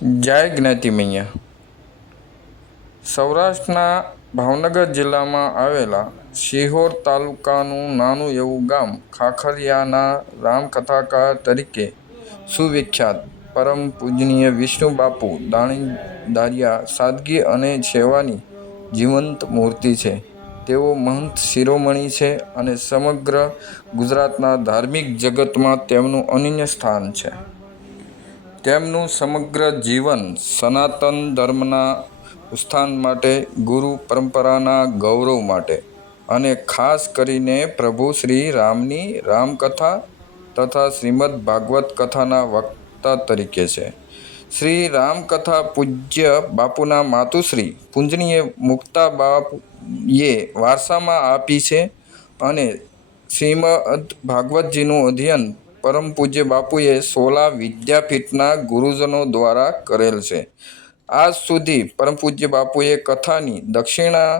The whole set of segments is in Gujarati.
જય જ્ઞાતિ મૈયા. સૌરાષ્ટ્રના ભાવનગર જિલ્લામાં આવેલા શિહોર તાલુકાનું નાનું એવું ગામ ખાખરીયાના રામકથાકાર તરીકે સુવિખ્યાત પરમ પૂજનીય વિષ્ણુ બાપુ દાણિયાદારિયા સાદગી અને સેવાની જીવંત મૂર્તિ છે. તેઓ મહંત શિરોમણી છે અને સમગ્ર ગુજરાતના ધાર્મિક જગતમાં તેમનું અનન્ય સ્થાન છે. તેમનું સમગ્ર જીવન સનાતન ધર્મના ઉત્થાન માટે, ગુરુ પરંપરાના ગૌરવ માટે અને ખાસ કરીને પ્રભુ શ્રી રામની રામકથા તથા શ્રીમદ ભાગવત કથાના વક્તા તરીકે છે. શ્રી રામકથા પૂજ્ય બાપુના માતુશ્રી પૂજનીય મુક્તાબાઈએ વારસામાં આપી છે અને શ્રીમદ ભાગવતજીનું અધ્યયન પરમ પૂજ્ય બાપુએ સોલા વિદ્યાપીઠના ગુરુજનો દ્વારા કરેલ છે. આજ સુધી પરમ પૂજ્ય બાપુએ કથાની દક્ષિણા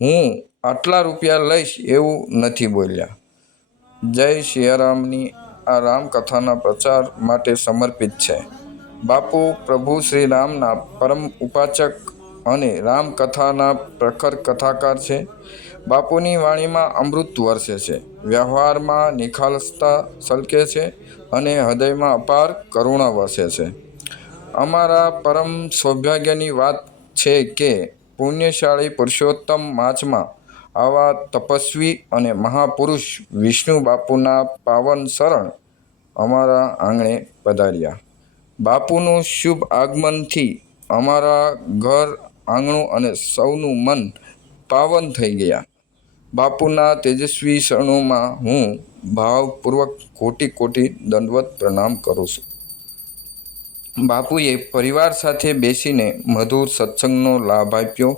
હું આટલા રૂપિયા લઈશ એવું નથી બોલ્યા. જય સિયારામની આ રામકથાના પ્રચાર માટે સમર્પિત છે. બાપુ પ્રભુ શ્રી રામના પરમ ઉપાસક અને રામકથાના પ્રખર કથાકાર છે. બાપુની વાણીમાં અમૃત વરસે છે, વ્યવહારમાં નિખાલસતા છલકે છે અને હૃદયમાં અપાર કરુણા વસે છે. અમારા પરમ સૌભાગ્યની વાત છે કે પુણ્યશાળી પુરુષોત્તમ માસમાં આવા તપસ્વી અને મહાપુરુષ વિષ્ણુ બાપુના પાવન શરણ અમારા આંગણે પધાર્યા. બાપુનું શુભ આગમનથી અમારા ઘર આંગણું અને સૌનું મન પાવન થઈ ગયા. બાપુના તેજસ્વી શરણોમાં હું ભાવપૂર્વક કોટી કોટી દંડવત પ્રણામ કરું છું. બાપુએ પરિવાર સાથે બેસીને મધુર સત્સંગનો લાભ આપ્યો,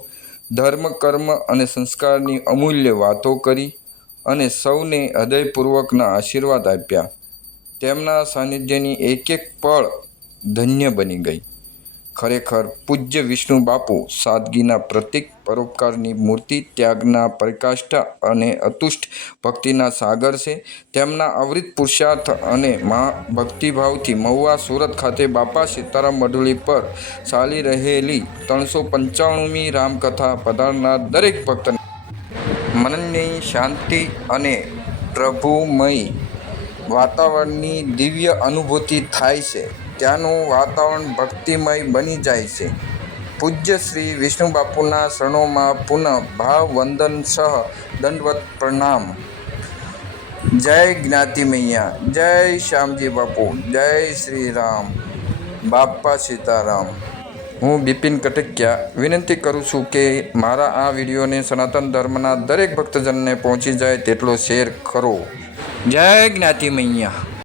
ધર્મ, કર્મ અને સંસ્કારની અમૂલ્ય વાતો કરી અને સૌને હૃદયપૂર્વકના આશીર્વાદ આપ્યા. તેમના સાનિધ્યની એક એક પળ ધન્ય બની ગઈ. ખરેખર પૂજ્ય વિષ્ણુ બાપુ સાદગીના પ્રતીક, પરોપકારની મૂર્તિ, ત્યાગના પરાકાષ્ઠા અને અતુષ્ટ ભક્તિના સાગર છે. તેમના અવિરત પુરુષાર્થ અને ભક્તિભાવથી મહુવા સુરત ખાતે બાપા સીતારામ મઢુલી પર ચાલી રહેલી 395મી રામકથા પધારનાર દરેક ભક્તને મનની શાંતિ અને પ્રભુમય વાતાવરણની દિવ્ય અનુભૂતિ થાય છે. ત્યાંનું વાતાવરણ ભક્તિમય બની જાય છે. પૂજ્ય શ્રી વિષ્ણુ બાપુના શરણોમાં પુનઃ ભાવ વંદન સહ દંડવત પ્રણામ. જય જ્ઞાતિ મૈયા, જય શ્યામજી બાપુ, જય શ્રી રામ, બાપા સીતારામ. હું બિપિન કટકિયા વિનંતી કરું છું કે મારા આ વિડીયોને સનાતન ધર્મના દરેક ભક્તજનને પહોંચી જાય તેટલો શેર કરો. જય જ્ઞાતિ મૈયા.